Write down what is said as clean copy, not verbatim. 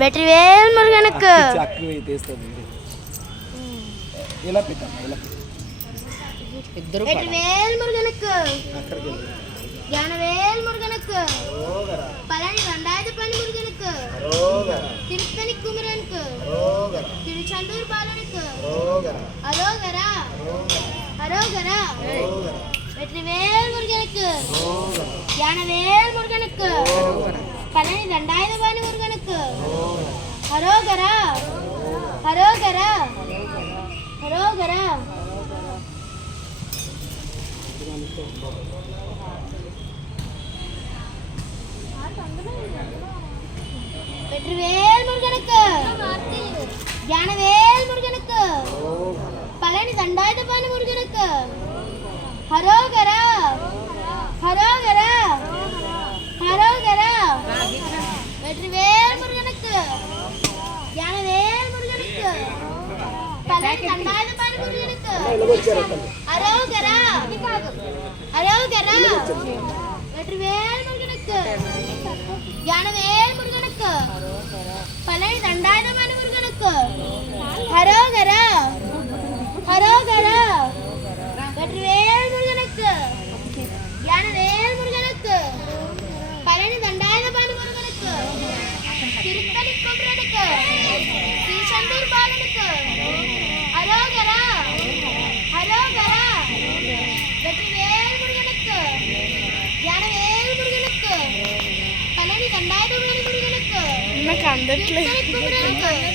வெற்றிவேல் முருகனுக்கு. வெற்றிவேல் முருகனுக்கு. ஞானவேல் முருகனுக்கு. பழனி வண்டாயதபாணி முருகனுக்கு. திருத்தணி குமரனுக்கு. திருச்செந்தூர் பாலனுக்கு. அரோகரா அரோகரா. வெற்றிவேல் முருகனுக்கு. ஞானவேல் முருகனுக்கு. பழனி தண்டாயுதபாணி முருகனுக்கு. அரோகரா அரோகரா அரோகரா. வெற்றிவேல் முருகனுக்கு. ஞானவேல் முருகனுக்கு. பழனி தண்டாயுதபாணி முருகனுக்கு. அரோகரா அரோகரா அரோகரா. வெற்றிவேல் முருகனுக்கு. ஞானவேல் முருகனுக்கு. பழனி தண்டாயுதபாணி முருகனுக்கு. அரோகரா அரோகரா. வெற்றிவேல் முருகனுக்கு. ஞானவேல் முருகனுக்கு. பழனி தண்டாயுதபாணி முருகனுக்கு. அரோகரா அரோகரா. வெற்றிவேல் முருகனுக்கு. ஞானவேல் முருகனுக்கு. பழனி தண்டாயுதபாணி முருகனுக்கு. திருத்தணி குமரனுக்கு. திருச்செந்தூர் பாலனுக்கு. அரோகரா அரோகரா. வெற்றிவேல் முருகனுக்கு. ஞானவேல் முருகனுக்கு. பழனி தண்டாயுதபாணி முருகனுக்கு. திருத்தணி குமரனுக்கு.